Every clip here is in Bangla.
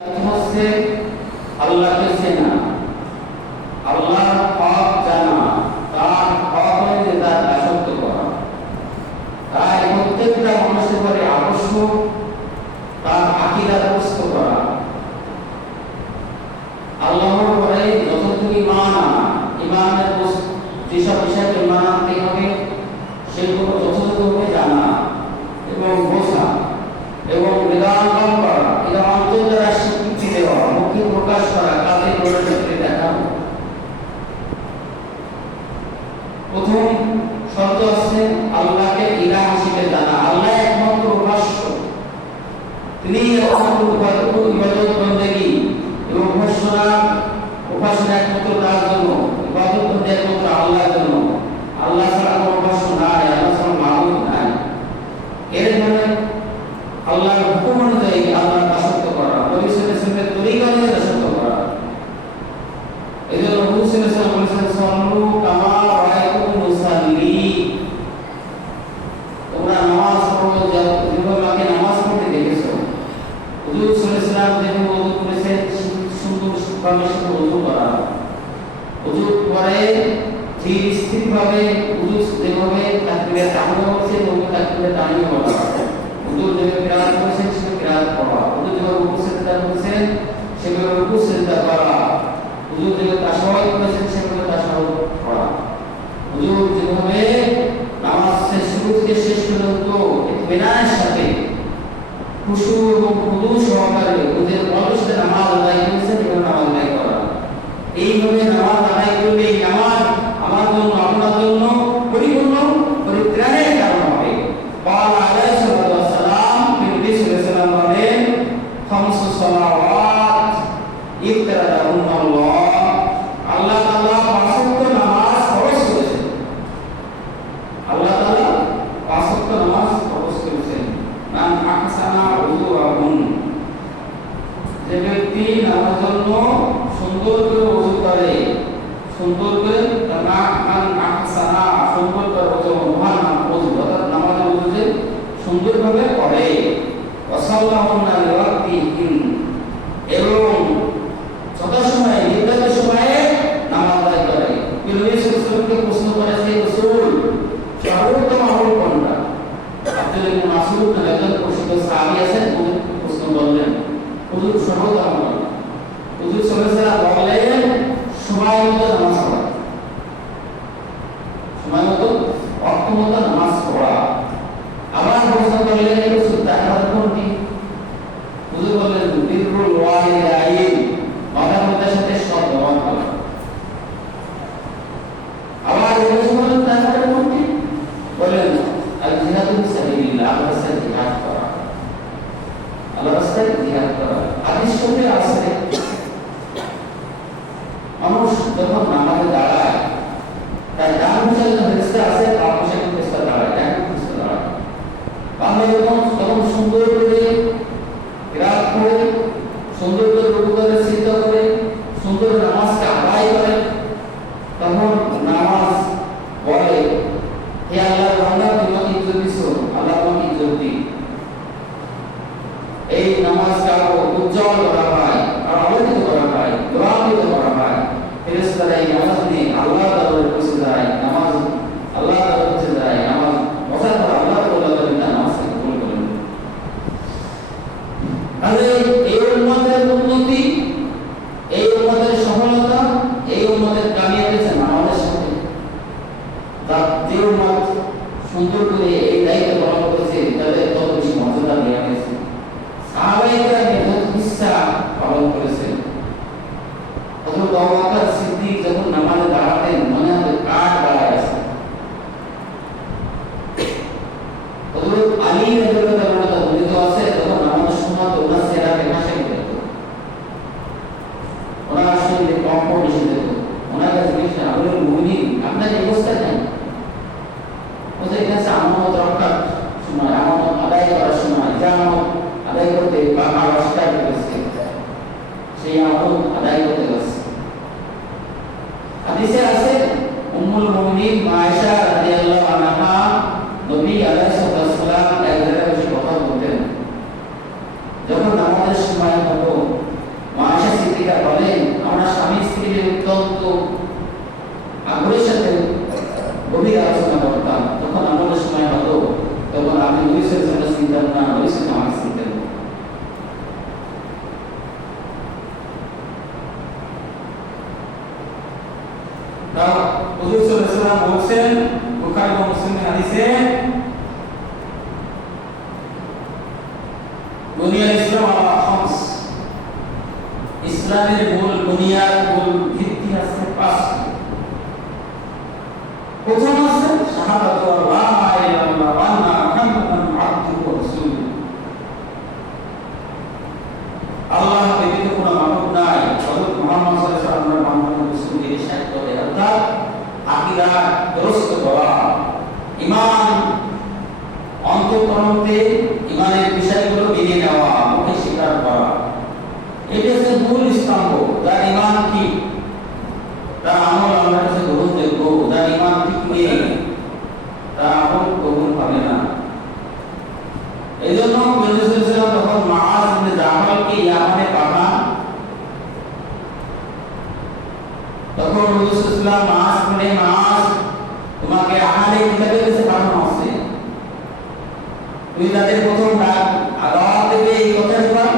হচ্ছে আল্লাহকে চেনা, আল্লাহর হক জানা, তার হক হয়ে তার দাসত্ব করা। তাই প্রত্যেকটা মানুষের পরে আবশ্যক তার আকীদা প্রস্তুত করা, আল্লাহর পরে যতটুকু ঈমান আনা, ঈমানের যেসব বিষয়ে ঈমান আনতে হবে সেগুলো যথাযথভাবে জানা এবং বোঝা এবং বিধান করা, এটা অন্তর দ্বারা স্বীকৃতি দেওয়া, মুখে প্রকাশ করা, কাজে পরিণত দেখানো। প্রথম শর্ত আছে আল্লাহকে ইলাহ হিসেবে জানা, আল্লাহ একমাত্র উপাস্য, তিনি একমাত্র ইবাদত বন্দেগী এবং উপাসনা একমাত্র তার জন্য, ইবাদত বন্দেগী একমাত্র আল্লাহর জন্য। আল্লাহ ছাড়া কোনো উপাস্য নাই, আল্লাহ ছাড়া মাবুদ নাই। এর মানে আল্লাহর হুকুম অনুযায়ী আল্লাহর দাসত্ব করা, নবী সাল্লাল্লাহু আলাইহি ওয়াসাল্লামের তরিকা অনুযায়ী দাসত্ব করা। এজন্য নবী সাল্লাল্লাহু আলাইহি ওয়াসাল্লাম বলেছেন, সাল্লু কামা রাআইতুমুনি উসাল্লি, তোমরা নামাজ পড়ো যেভাবে আমাকে নামাজ পড়তে দেখেছো। হুজুর সাল্লাল্লাহু আলাইহি ওয়াসাল্লাম যেভাবে ওযু করেছেন, সুন্দরভাবে সেটা ওযু করা, ওযু করে ধীর স্থিরভাবে ওযু যেভাবে তাকবীর তাহমীদ হচ্ছে ওভাবে তাকবীর তাহমীদ করা। হুজুর যেভাবে কিরাত করেছেন সেভাবে কিরাত পড়া, হুজুর যেভাবে রুকু সিজদা করেছেন সেভাবে রুকু সিজদা করা, হুজুর যেভাবে তাশাহুদ করেছেন সেভাবে তাশাহুদ পড়া। হুজুর যেভাবে নামাজ শুরু থেকে শেষ পর্যন্ত ইতমিনানের সাথে খুশু এবং খুদু সহকারে হুজুর অলস নামাজ আদায় করেছেন এবং নামাজ আদায় করা। এইভাবে নামাজ আদায় করলে এই নামাজ আমার জন্য, আপনার জন্য পরিপূর্ণ পরিত্রাণের কারণ হবে। قال عليه الصلاة والسلام নবী সাল্লাল্লাহু আলাইহি ওয়াসাল্লাম বলেন, খামসু সালাওয়াত ইফতারাদাহুন্না আল্লাহ তাআলা পাঁচ ওয়াক্ত নামাজ ফরজ করেছেন। আল্লাহ তাআলা পাঁচ ওয়াক্ত নামাজ ফরজ করেছেন। মান আহসানা উযুআহুন, যে ব্যক্তি নামাজের জন্য সুন্দর করে ওযু করে, সুন্দর করে মান আহসানা সুন্দর করে ওযু, মহান ওযু অর্থাৎ নামাজের ওযু যে সুন্দরভাবে করে, ওয়াসাল্লাহুন্না লিওয়াক্তিহিন, এবং যথাসময়ে নির্ধারিত সময়ে নামাজ আদায় করে। নবী সাল্লাল্লাহু আলাইহি ওয়াসাল্লামকে প্রশ্ন করেছে, রাসূল সর্বোত্তম আমল কোনটা? আব্দুল্লাহ ইবনে মাসউদ নামে একজন প্রসিদ্ধ সাহাবী আছেন, উনি প্রশ্ন করলেন, হুজুর সর্বোত্তম আমল? হুজুর সাল্লাল্লাহু আলাইহি ওয়াসাল্লাম বললেন, সময় মতো নামাজ পড়া, সময় মতো অর্থ মতো নামাজ পড়া। আবার প্রশ্ন করলেন, রাসূল জাকাত কোনটি? হুজুর বললেন, বিররুল ওয়ালিদাইন, মাতা-পিতার সাথে সৎ ব্যবহার করা। আবার রাসূল বললেন, জাকাত কোনটি? বললেন, আল জিহাদু ফি সাবিলিল্লাহ, আল্লাহর রাস্তায় জিহাদ করা, আল্লাহর রাস্তায় জিহাদ করা। হাদিস শরীফে আছে, মানুষ যখন নামাজে দাঁড়ায় তার ডান পাশে যে ফেরেশতা আছে, বাম পাশে একটা ফেরেশতা দাঁড়ায়, একটা ফেরেশতা দাঁড়ায়। বান্দা যখন সুন্দর করে কিরাত করে, সুন্দর করে রুকু করে, সিজদা করে, সুন্দর নামাজকে আদায় করে, তখন নামাজ বলে, হে আল্লাহর বান্দা, তুমি আমাকে ইজ্জত দিছো, আল্লাহ তোমাকে ইজ্জত দিই। এই নামাজকে আরো উজ্জ্বল করা হয়, আরো আলোকিত করা হয়, দোয়ান্বিত করা হয়। ফেরেশতারা এই নামাজ নিয়ে আল্লাহর দরবারে পৌঁছে যায়, নামাজ আল্লাহর দরবারে পৌঁছে যায়, নামাজ মজা করে আল্লাহ তাআলা নামাজকে কবুল করেন। তাহলে এই উম্মতের উন্নতি, এই উম্মতের সফলতা, এই উম্মতের কামিয়াবি আছে নামাজের সাথে। যে উম্মত সুন্দর করে এই দায়িত্ব পালন করেছে তাদের তত বেশি মর্যাদা দেওয়া হয়েছে। সাহাবায়ে কেরাম হিস্সা পালন করেছেন। হযরত আবু বকর সিদ্দিক যখন নামাজে দাঁড়াতেন, মনে হতো কাঠ দাঁড়ায় আছে। হযরত আলী রাদিয়াল্লাহু তাআলা বর্ণিত আছে, যখন নামাজের সময় ওনার চেহারা বেমাশে যেত, ওনার শরীরে কম্প বেশি যেত। ওনার কাছে জিজ্ঞেস, আমিরুল মুমিনিন, আপনার এই অবস্থা কেন? বলছে, এটা হচ্ছে আমানত রক্ষার সময়, আমানত আদায় করার সময়, যা আমানত আদায় করতে বা অস্বীকার করেছে সেই আমানত আদায় করতে গেছে। হাদিসে আছে, উম্মুল মুমিনিন আয়েশা রাদিয়াল্লাহু আনহা নবী আলাইহিস সালাম এক জায়গায় বসে কথা বলতেন। যখন নামাজের সময় হতো হুজুর সাল্লাল্লাহু আলাইহি ওয়াসাল্লাম বলেছেন বুখারী ও মুসলিমের হাদিসে বুনিয়াল ইসলাম আলা খামস, ইসলামের মূল বুনিয়াদ মূল ভিত্তি আছে পাঁচটি। প্রথম আছে শাহাদাতু আল্লা ইলাহা ইল্লাল্লাহ ওয়া আন্না মুহাম্মাদান আবদুহু ওয়া রাসূলুহু, আল্লাহ ব্যতীত কোনো মাবুদ নাই, হযরত মুহাম্মদ সাল্লাল্লাহু আলাইহি ওয়াসাল্লাম বান্দা রাসূলের সাক্ষ্য দেয়। অর্থাৎ আকীদা দুরুস্ত করা, ঈমান অন্তঃকরণে ঈমানের বিষয়গুলো মেনে নেওয়া, মুখে স্বীকার করা, এটা হচ্ছে মূল স্তম্ভ। যার ঈমান ঠিক, তার আমল আল্লাহর কাছে গ্রহণযোগ্য। যার ঈমান ঠিক নেই, তার আমল কবুল হবে না। এই জন্য নবী সাল্লাল্লাহু আলাইহি ওয়াসাল্লাম যখন মুআয ইবনে জাবালকে ইয়ামানে পাঠান, তখন নবী সাল্লাল্লাহু আলাইহি ওয়াসাল্লাম মুআয, তোমাকে আহলে কিতাবের কাছে পাঠানো হচ্ছে, তুমি তাদের প্রথম দাওয়াত দেবে এই কথার উপর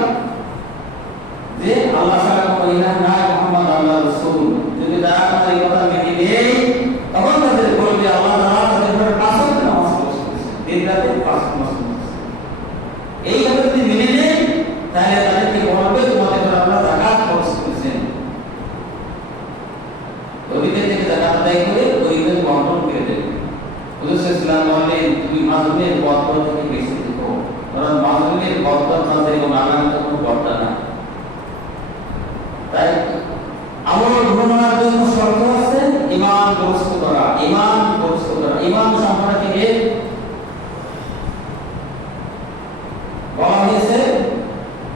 যে আল্লাহ ছাড়া কোনো ইলাহ নাই, মুহাম্মদ আল্লাহর রাসূল। যদি তারা তোমার এই কথা মেনে নেয়, তখন তাদের বলবে আল্লাহ তাআলা তাদের উপর পাঁচ ওয়াক্ত নামাজ ফরজ করেছেন, দিন রাতে পাঁচ ওয়াক্ত নামাজ। এই কথা যদি মেনে নেয়, তাহলে তাদেরকে বলবে তোমাদের উপর আল্লাহ যাকাত ফরজ করেছেন, গরিবদের থেকে যাকাত আদায় করে গরিবদের বন্টন করে দেবে। হুজুর সাল্লাল্লাহু আলাইহি ওয়াসাল্লাম বলেন, তুমি মাজলুমের বদয়া থেকে বেঁচে থেকো, কারণ মাজলুমের বদয়ার মাঝে এবং আল্লাহর কোনো বদয়া না। তাই আমল গ্রহণের জন্য শর্ত আছে ঈমান দুরুস্ত করা, ঈমান দুরুস্ত করা। ঈমান সম্পর্কে বলা হয়েছে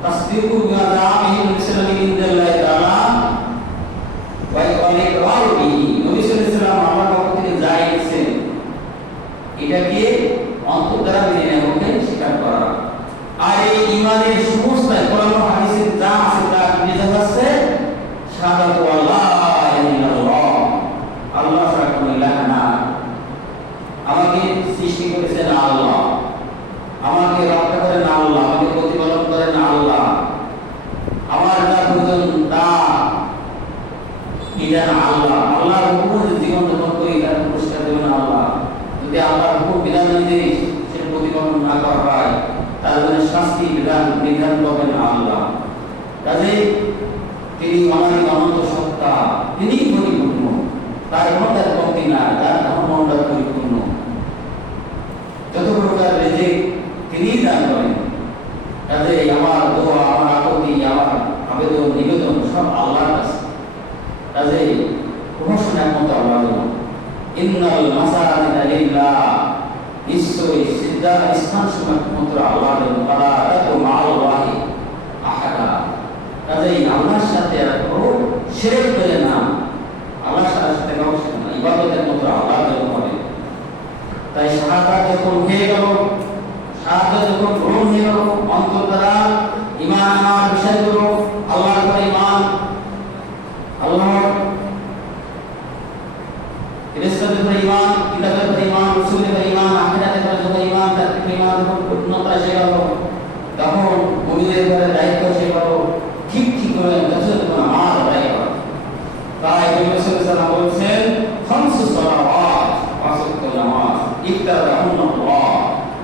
তাসদীকু বিমা জাআ বিহি রাসূলুল্লাহ ইনদাল্লাহি তাআলা ওয়া ইকরারু বিহি। নবী সাল্লাল্লাহু আলাইহি ওয়াসাল্লাম আল্লাহর পক্ষ থেকে যা এনেছেন, এটাকে অন্তর দ্বারা মেনে নেওয়া, মুখে স্বীকার করা। আর এই ঈমানের সমস্ত কোরআন ও হাদিসে যা আছে তা নিয়ে যাচ্ছে শাহাদাতু আল্লা ইলাহা ইল্লাল্লাহ, আল্লাহ ছাড়া কোনো ইলাহ নাই, আমাকে সৃষ্টি করেছেন আল্লাহ, আমাকে রক্ষা করেন আল্লাহ, আমাকে প্রতিপালন করেন আল্লাহ, আমার যা প্রয়োজন তা বিধান আল্লাহ, আল্লাহর হুকুমে জীবন যাপন করি তার পুরস্কার দেবেন আল্লাহ। যদি আল্লাহর হুকুম বিধান অনুযায়ী সেটা প্রতিপালন না করা হয়, তার জন্য শাস্তি বিধান করবেন আল্লাহ। কাজেই তিনি আমাদের অনন্ত সত্তা, তিনি পরিপূর্ণ, তার মনটা কমতি না, তার মনটা পরিপূর্ণ। যত প্রকার রিজিক তিনি দান করেন। কাজেই আমার দোয়া, আমার আপত্তি, আমার আবেদন নিবেদন সব আল্লাহর কাছে। কাজেই প্রশংসা একমাত্র আল্লাহর জন্য। ইন্নাল মাসাজিদা লিল্লাহ, নিশ্চয়ই সিজদার স্থান সমূহ একমাত্র আল্লাহর জন্য। ফালা তাদউ মা'আল্লাহি আহাদা, কাজেই আল্লাহর সাথে আর কোনো শিরক করে না, আল্লাহর সাথে কারো সাথে না, ইবাদত একমাত্র আল্লাহর জন্য হবে। তাই শাহাদাত যখন হয়ে গেল, শাহাদাত যখন গ্রহণ হয়ে গেল, অন্তর দ্বারা ঈমান আনার বিষয়গুলো, আল্লাহর উপর ঈমান, আল্লাহর ফেরেশতাদের উপর ঈমান, কিতাবের উপর ঈমান, রাসূলের উপর ঈমান, আখিরাতের উপর ঈমান, তাকদীর ঈমান যখন পূর্ণতা এসে গেল, তখন মুমিনের উপরে দায়িত্ব এসে গেল ঠিক করে যথাযথ নামাজ আদায় করা। তাই নবী সাল্লাল্লাহু আলাইহি ওয়াসাল্লাম বলেছেন, খামসু সালাওয়াত, পাঁচ ওয়াক্ত নামাজ, ইফতারাহুল্লাহ,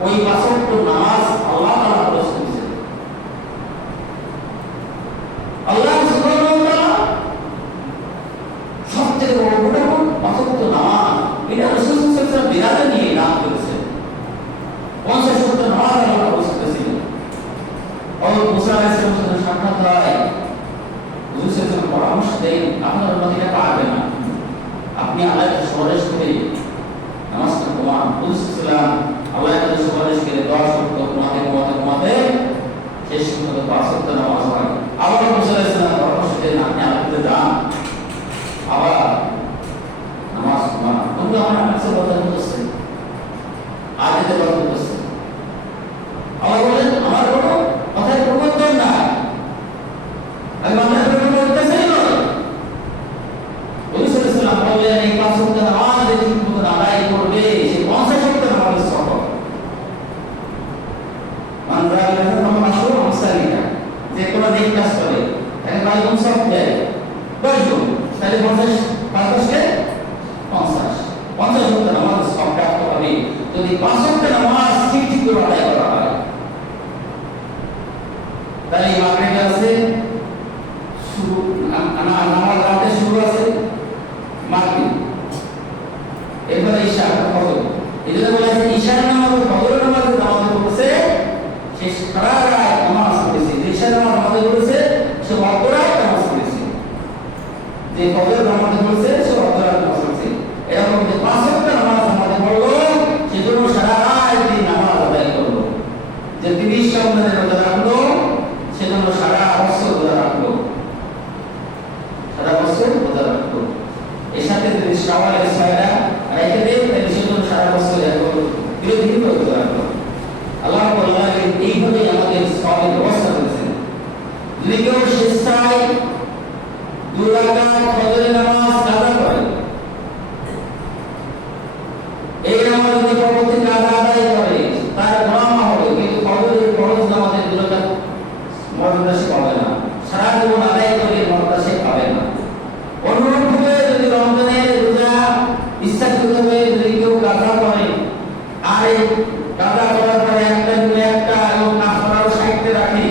ওই পাঁচ ওয়াক্ত নামাজ আল্লাহ তাআলা ফরজ করেছেন। আল্লাহ সুবহানাহু ওয়া তাআলা সবচেয়ে বড় গুণাগুণ পাঁচ ওয়াক্ত নামাজ, এটা রাসূল সাল্লাল্লাহু আলাইহি ওয়াসাল্লাম বিরাদে নিয়ে নাম করেছেন। 50 ওয়াক্ত নামাজ আল্লাহ ফরজ করেছিলেন। হযরত মুসা আলাইহিস সালামের সাথে সাক্ষাৎ হয়, হুজুর সাল্লাল্লাহু আলাইহি ওয়াসাল্লাম পরামর্শ দেন, আপনার উম্মতিরা পারবে না, আপনি আল্লাহকে সুপারিশ করে নামাজটা কমান। হুজুর সাল্লাল্লাহু আলাইহি ওয়াসাল্লাম আল্লাহর কাছে সুপারিশ করে 10 ওয়াক্ত ঘুমাতে শেষ পর্যন্ত 5 ওয়াক্ত নামাজ হয়। আবার মুসা আলাইহিস সালাম পরামর্শ দেন, আপনি আল্লাহকে যান, আবার নামাজ কমান। কিন্তু আমার কাছে কথা বলতেছে, আজকে কথা বলতেছে, আল্লাহ বলেন আমার কোনো কথায় প্রবর্তন না, আমি মানুষের কোনো বলতেছেই নয়। হুজুর সাল্লাল্লাহু আলাইহি ওয়াসাল্লাম বললেন, এই 5 ওয়াক্ত নামাজ যে ঠিকমতো আদায় করবে, সে 50 ওয়াক্ত নামাজের সফল। যে কোনো নেক কাজ করে, তাকে 5 গুণ সওয়াব দেয়, 10 গুণ, তাহলে 50 5 কে 50। যদি 5 ওয়াক্ত নামাজ ঠিক করে আদায় করা হয়, তাহলে মাগরিব আছে শুরু, নামাজ রাতে শুরু আছে মাগরিব, এরপরে ঈশা, ফজর। এই জন্য বলা আছে ঈশার নামাজ ও ফজরের নামাজে জামাতে পড়ছে, সে সারা রাত নামাজ পড়েছে। যে ঈশার নামাজ নামাজে পড়েছে সে অর্ধরাত নামাজ পড়েছে, যে ফজরের নামাজে পড়েছে সে অর্ধরাত নামাজ পড়েছে। এরকম যে 5 ওয়াক্ত নামাজ নামাজে পড়লো সেজন্য সারা রাত এই নামাজ আদায় করলো। যে 30 রমজানের রোজা রাখলো সেজন্য সারা বছর রোজা রাখলো, সারা বছর রোজা রাখলো। এর সাথে যদি শাওয়ালের 6টা রেখে দেয় তাহলে সেজন্য সারা বছর ধীরে ধীরে রোজা রাখলো। আল্লাহ বললেন এইভাবেই আমাদের সওয়ালের ব্যবস্থা করেছেন। যদি কেউ স্বেচ্ছায় 2 রাকাত ফজরের নামাজ কাজা করে, এই নামাজ যদি পরবর্তী কাজা আদায় করে তার গুনাহ হবে, কিন্তু ফজরের ফরজ নামাজের 2 রাকাত মর্যাদা সে পাবে না, সারা জীবন আদায় করে মর্যাদা সে পাবে না। অনুরূপভাবে যদি রমজানের রোজা ইচ্ছাকৃতভাবে যদি কেউ কাজা করে, আর এই কাজা করার পরে একটা এবং কাফারাও সাইডে রাখে,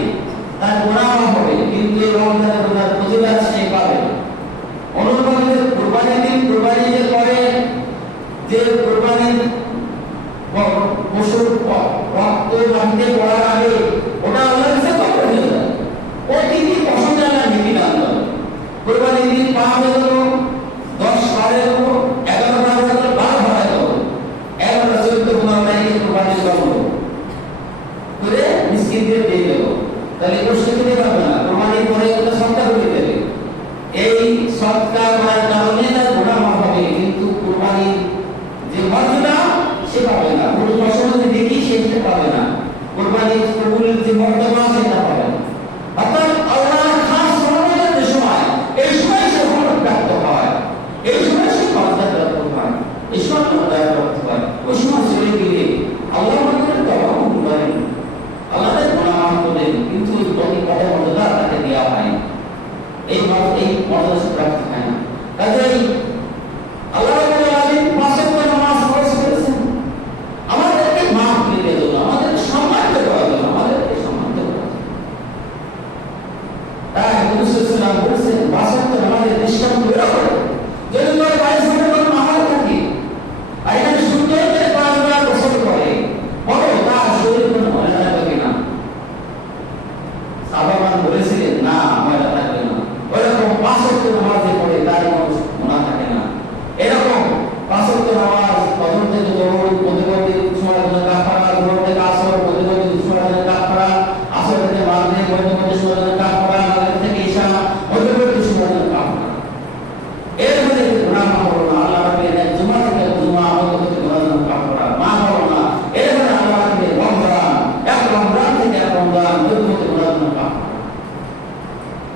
তার গুনাহ হবে, কিন্তু এই রমজানের রোজার প্রতিদান সে পাবে। অনুরূপভাবে কুরবানির দিন কুরবানি যে করে, যে কুরবানির পশুর রক্ত মাটিতে পড়ার আগে ওটা আল্লাহর কাছে কবর হয়ে যায়, ও তিনি পছন্দ না নীতি দান করে। কুরবানির দিন পা হয়ে গেল 10 সাড়ে 11 বার হয়ে গেল 12 বার হয়ে গেল, 11 14 15 তারিখে কুরবানি করলো করে মিসকিনদের দিয়ে গেল, তাহলে পশু দিতে পারবে না, কুরবানির পরে ওটা সদকা করে দেবে। এই সদকা করার কারণে তার গুনাহ হবে, কিন্তু কুরবানির যে মর্যাদা সে পাবে না, পুরো পশু দেখি সে পাবে না, কুরবানির কবুলের যে মর্যাদা সেটা পাবে না। অর্থাৎ আল্লাহর খাস রহমতের যে সময়, এই সময় সে রহমত প্রাপ্ত হয়, এই সময় সে মর্যাদা প্রাপ্ত হয়, এই সময় মর্যাদা প্রাপ্ত হয়। ওই সময় চলে গেলে আল্লাহ আমাদের তওবা কবুল করেন, আল্লাহর গুনাহ মাফ করেন, কিন্তু ওই পদে মর্যাদা তাকে দেওয়া হয়, এই মর্যাদা সে প্রাপ্ত হয় না। কাজেই আল্লাহ রাব্বুল আলামিন 5 ওয়াক্ত নামাজ ফরজ করেছেন আমাদেরকে মাফ করে দেওয়ার জন্য, আমাদেরকে সম্মানিত করার জন্য, আমাদেরকে সম্মানিত করার জন্য। তাই নবী সাল্লাল্লাহু আলাইহি ওয়াসাল্লাম বলেছেন 5 ওয়াক্ত নামাজের দৃষ্টান্ত এরকম, যদি তোর বাইরে সামনে কোনো আমল থাকে আর এখানে সুন্দর করে 5 বার গোসল করে, বলো তার শরীর কোনো ময়লা থাকবে না? সাহাবাগণ বলেছিলেন না, ময়লা থাকবে না। ওইরকম 5 ওয়াক্ত নামাজে পড়ে তার কোনো গুনাহ থাকে না। এরকম 5 ওয়াক্ত নামাজ ফজর থেকে যোহর, মধ্যবর্তী সময় জন্য কাফারা, যোহর থেকে আসর, মধ্যবর্তী সময় জন্য কাফারা, আসর থেকে মাগরিব, মধ্যবর্তী সময় জন্য কাফারা, মাগরিব থেকে ঈশা, মধ্যবর্তী সময় জন্য কাফারা। এর মধ্যে গুনাহ হলো না, আল্লাহ রাব্বুল আলামিন জুমা থেকে জুমা, মধ্যবর্তী গুনাহ জন্য কাফারা মা হলো না। এর মধ্যে আল্লাহ রাব্বুল রমজান, এক রমজান থেকে এক রমজান, মধ্যবর্তী গুনাহ জন্য কাফারা।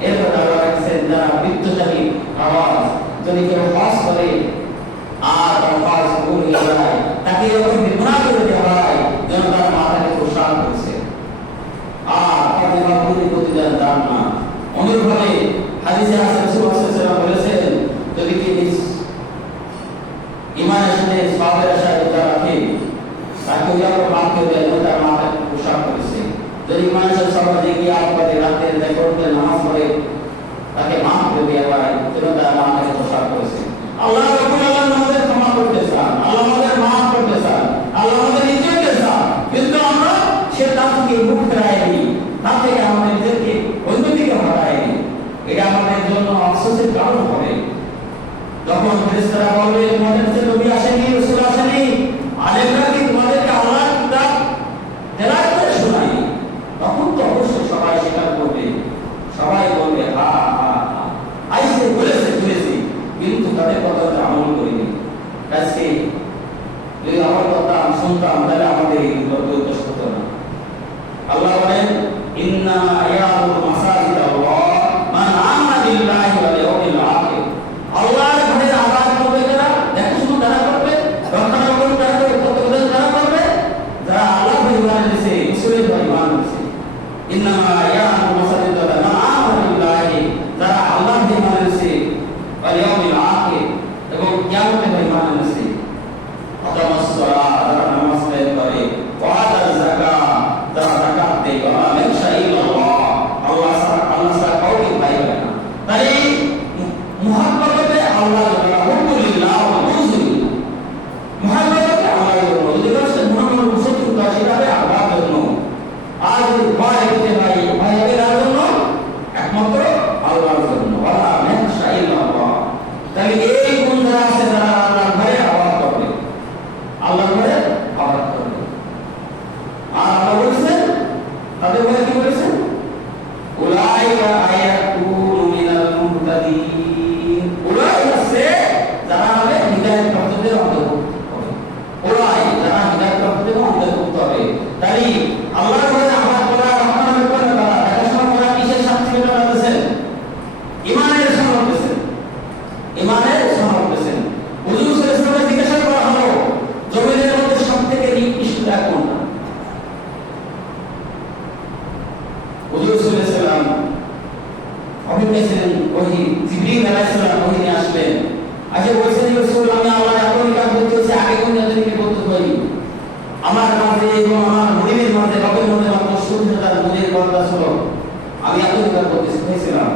এরপর আল্লাহ রাখছেন যারা বিদ্যুৎশালী আওয়াজ, যদি কেউ হজ করে আর হজ ভুল হয়ে যায়, তাকে এরকম বিভ্রাট করে দেওয়া হয় যেন তার মাথাকে প্রসাদ করছে, আর তাকে মাহফুজের প্রতিদান দান না। অনুরূপভাবে হাদিসে আছে রাসূলুল্লাহ সাল্লাল্লাহু আলাইহি ওয়াসাল্লাম বলেছেন, যদি কেউ ঈমানের সাথে সওয়াবের আশায় রোজা রাখে, তাকে ওইরকম মাফ করে দেয় যেন তার মাথাকে প্রসাদ করেছে। যদি ঈমানের সাথে সওয়াব দেখি আপনাদের রাতে করতে নামাজ পড়ে, তাকে মাফ করে দেওয়া হয় যেন তার মাথাকে প্রসাদ করেছে। আল্লাহ রাব্বুল আলামিন আমাদের ক্ষমা করতে চান, আল্লাহ আমাদের মাফ করতে চান, আল্লাহ আমাদের ইজ্জত চান, কিন্তু আমরা সেটা থেকে মুখ ফেরাইনি, তা থেকে আমাদের নিজেকে অন্যদিকে হটাইনি। এটা আমাদের জন্য আফসোসের কারণ হবে। যখন ফেরেশতারা বলবে তোমাদের কাছে নবী আসেনি, রাসূল আসেনি, আলেমরা কি তোমাদেরকে আল্লাহর কিতাব তেলাওয়াত করে শোনায়নি, তখন তো অবশ্যই সবাই স্বীকার করবে, সবাই বলবে হা হা আইসে বলেছে শুনেছি, কিন্তু তাদের কথা আমল করিনি। আজকে যদি আমার কথা শুনতাম তাহলে আমাদের এই দুর্দশা হতো না। আল্লাহ বলেন ইন্না ইয়ামুরু মাসাজিদাল্লাহ মান আমানা বিল্লাহি ওয়াল ইয়াউমিল আখির। আল্লাহর ঘরের আযাদ করবে যারা, দেখাশোনা যারা করবে, রক্ষণাবেক্ষণ যারা করবে, তত্ত্বাবধান যারা করবে, যারা আল্লাহ ঈমান এনেছে, রাসূলের ঈমান এনেছে। ইন্না ইয়ামুরু মাসাজিদাল্লাহ মান আমানা বিল্লাহি, যারা আল্লাহর ঈমান এনেছে, ওয়াল ইয়াউমিল আখির, এবং কিয়ামতের ঈমান এনেছে। আকামাস সালাত, যারা নামাজ আল্লাহর জন্য, ওয়ালা ইয়াখশা ইল্লাল্লাহ। তাহলে এই গুণ যারা আছে তারা আল্লাহর ভয়ে আবাদ করবে, আল্লাহর ভয়ে আবাদ করবে। আর আল্লাহ বলেছেন তাদের ভয়ে কি বলেছেন? উলাইকা আয়াকুনু মিনাল মুহতাদিন। উলাইকা সে যারা হবে হিদায়াত প্রাপ্তদের অন্তর্ভুক্ত হবে, উলাই যারা হিদায়াত প্রাপ্তদের অন্তর্ভুক্ত হবে। তাই আল্লাহর ভয়ে আবাদ করা, রহমানের ভয়ে করা, দেখাশোনা করা কিসের সার্টিফিকেট পাচ্ছেন? ইমানের সনদ পেয়েছেন, ইমানের সনদ পেয়েছেন। হুজুর সাল্লাল্লাহু আলাইহি ওয়াসাল্লাম জিজ্ঞাসা করা হলো জমিনের মধ্যে সবথেকে নিকৃষ্ট কোনটা? হুজুর সাল্লাল্লাহু আলাইহি ওয়াসাল্লাম অভিজ্ঞছিলেন, ওহি জিবরিল আলাইহিস সালাম ওহি নিয়ে আসলেন, আজকে বলছেন রাসূল আমি আল্লাহর এত নিকট বলতেছি আগে কোন জাতিকে বলতে পারি, আমার মাঝে এবং আমার মুরিদের মাঝে রবের মধ্যে মাত্র 70,000 মুরিদ বর্দা ছিল, আমি এত নিকট বলতেছিলাম।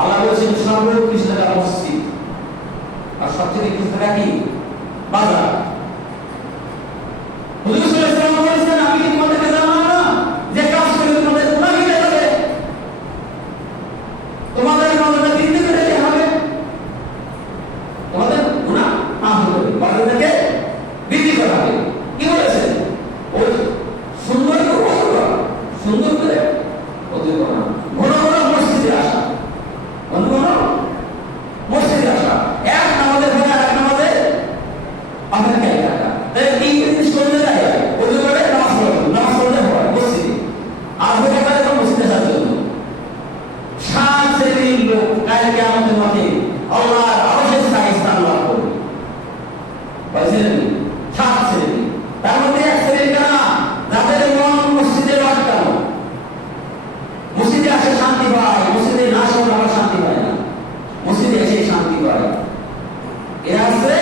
আল্লাহ বলেছেন সর্বোৎকৃষ্ট মসজিদ, আর সবচেয়ে নিকৃষ্ট কি? বাজার। হুজুর সাল্লাল্লাহু আলাইহি ওয়াসাল্লাম বলেছেন আমি কি তোমাদেরকে জানাবো না যে কাজ করে তোমাদের গুনাহ মিটে যাবে, তোমাদের নামাজটা বৃদ্ধি করে দিতে হবে, তোমাদের গুনাহ মাফ হবে, বাজারকে বৃদ্ধি করা হবে। কি বলেছেন? ওই সুন্দর করে ওযু করা, সুন্দর করে ওযু করা, ঘন ঘন মসজিদে আসা, ঘন ঘন মসজিদে আসা, এক নামাজের পরে আরেক নামাজে অপেক্ষায় থাকা। তাই এই জিনিস করলে যায় ওযু করে নামাজ পড়তে, নামাজ পড়তে হয় মসজিদে, আর ওটা করে তো মসজিদে আসার জন্য। সাত শ্রেণীর লোক কাল কিয়ামতের মাঠে আল্লাহর আরশের ছায়ায় স্থান লাভ করবে। কয় শ্রেণী? সাত শ্রেণী। তার মধ্যে এক শ্রেণী কারা? যাদের মন মসজিদে আটকানো, মসজিদে আসে শান্তি পায়, মসজিদে না আসলে আবার শান্তি পায় না, মসজিদে এসে শান্তি পায়। এরা আছে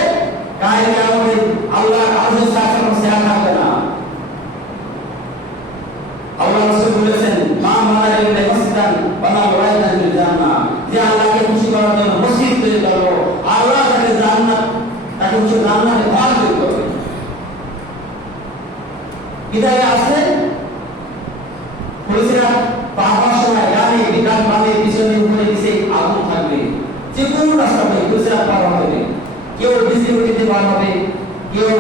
কাল কিয়ামতে আল্লাহর আরশের ছায়া থাকবে না। আল্লাহ রাসূল বলেছেন মা মানারা ইল্লা মাসজিদান বানাল ওয়াইদান ফিল জান্নাহ, যে আল্লাহকে খুশি করার জন্য মসজিদ তৈরি করলো, আল্লাহ তাকে জান্নাত, তাকে খুশি জান্নাতে ঘর তৈরি করবে। বিদায় আছে পুলিশরা পাহাড় সময় গাড়ি বিকাল পালে পিছনে উপরে নিচে আগুন থাকবে, যে কোন রাস্তা দিয়ে পুলিশরা পার হবে, কেউ বিজলি গতিতে পার হবে, কেউ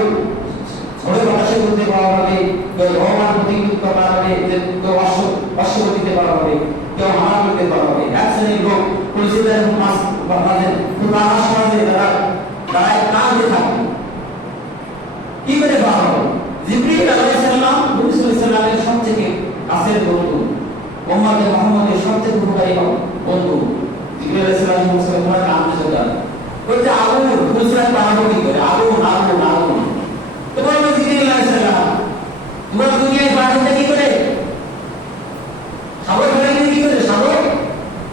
ঝড়ে বাতাসে গতিতে পার হবে, কেউ হওয়ার গতিতে পার হবে, কেউ অশ্বগতিতে পার হবে, কেউ হামার গতিতে পার হবে। এক শ্রেণীর লোক পুলিশদের মাঝে পুরানা সমাজে তারা দাঁড়ায় কাঁদতে থাকবে, কি করে পার হবে? জিবরিল আলাইহিস সালাম নবী সাল্লাল্লাহু আলাইহি ওয়াসাল্লামের সবথেকে কাছের বন্ধু, উম্মতে মুহাম্মাদের সবথেকে উপকারী বন্ধু। জিবরিল আলাইহিস সালাম মুসলমানদের কাঁদতে থাকেন, বলতে আগুন পুলিশরা পার কি করে? আগুন আগুন আগুন। তোমার জিবরিল আলাইহিস সালাম তোমার দুনিয়ায় পাঠাতে কি করে? সাগর ফেলে কি করে? সাগর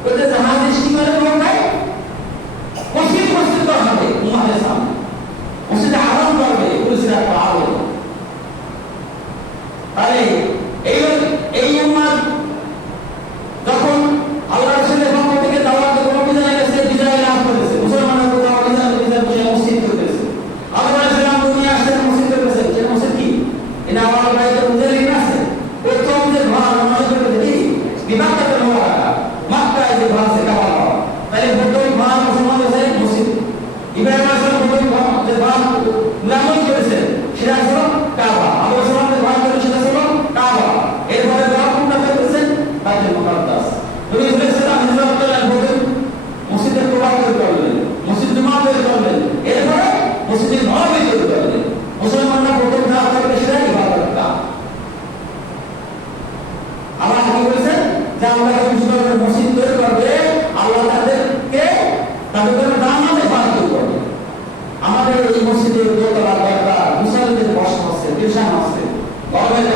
বলতে জাহাজ স্টিমারে পৌঁছায়, মসজিদ মসজিদ করা হবে উম্মাদের সামনে, মসজিদে আগুন করবে পুলিশরা পার হবে। তাহলে এই উম্মাদ যখন আল্লাহ রাসূলের পক্ষ থেকে দাওয়াত গ্রহণ করে গেছে, বিজয় লাভ করেছে, মুসলমানরা তো বিজয় মসজিদ করেছে। আল্লাহ রাসূল দুনিয়া আসেন মসজিদ করেছে, যে মসজিদ কি? এটা আমার বাইরে মুজাহিদিন আছে, প্রথম যে ঘর নষ্ট করে দিই বিবাদটা করে রাখা, মক্কায় যে ঘর সেটা বানানো। তাহলে প্রথম ঘর মুসলমানদের আছে মসজিদ। ইব্রাহিম আলাইহিস সালাম প্রথম ঘর যে ঘর নির্মাণ করেছেন সেটা ছিল কাবা। আল্লাহ রাসূল যে ঘর করেছেন সেটা ছিল কাবা। এরপরে ঘর কোনটা করেছেন? বাইতুল মুকাদ্দাস। নবী সাল্লাল্লাহু আলাইহি ওয়াসাল্লাম বলেন মসজিদের কোবা তৈরি করলেন, মসজিদ জুমা তৈরি করলেন, এরপরে মসজিদের নববী তৈরি করলেন। মুসলমানরা প্রথম যা করবে সেটা ইবাদতটা। আল্লাহ কি বলেছেন? যে আমরা মুসলমানদের মসজিদ তৈরি করবে, আল্লাহ তাদেরকে তাদের জন্য জান্নাতে পাঠিয়ে করবে। আমাদের এই মসজিদের দোতলা দরকার, মুসলমানদের বসত আছে, টিউশন আছে, গভর্নমেন্ট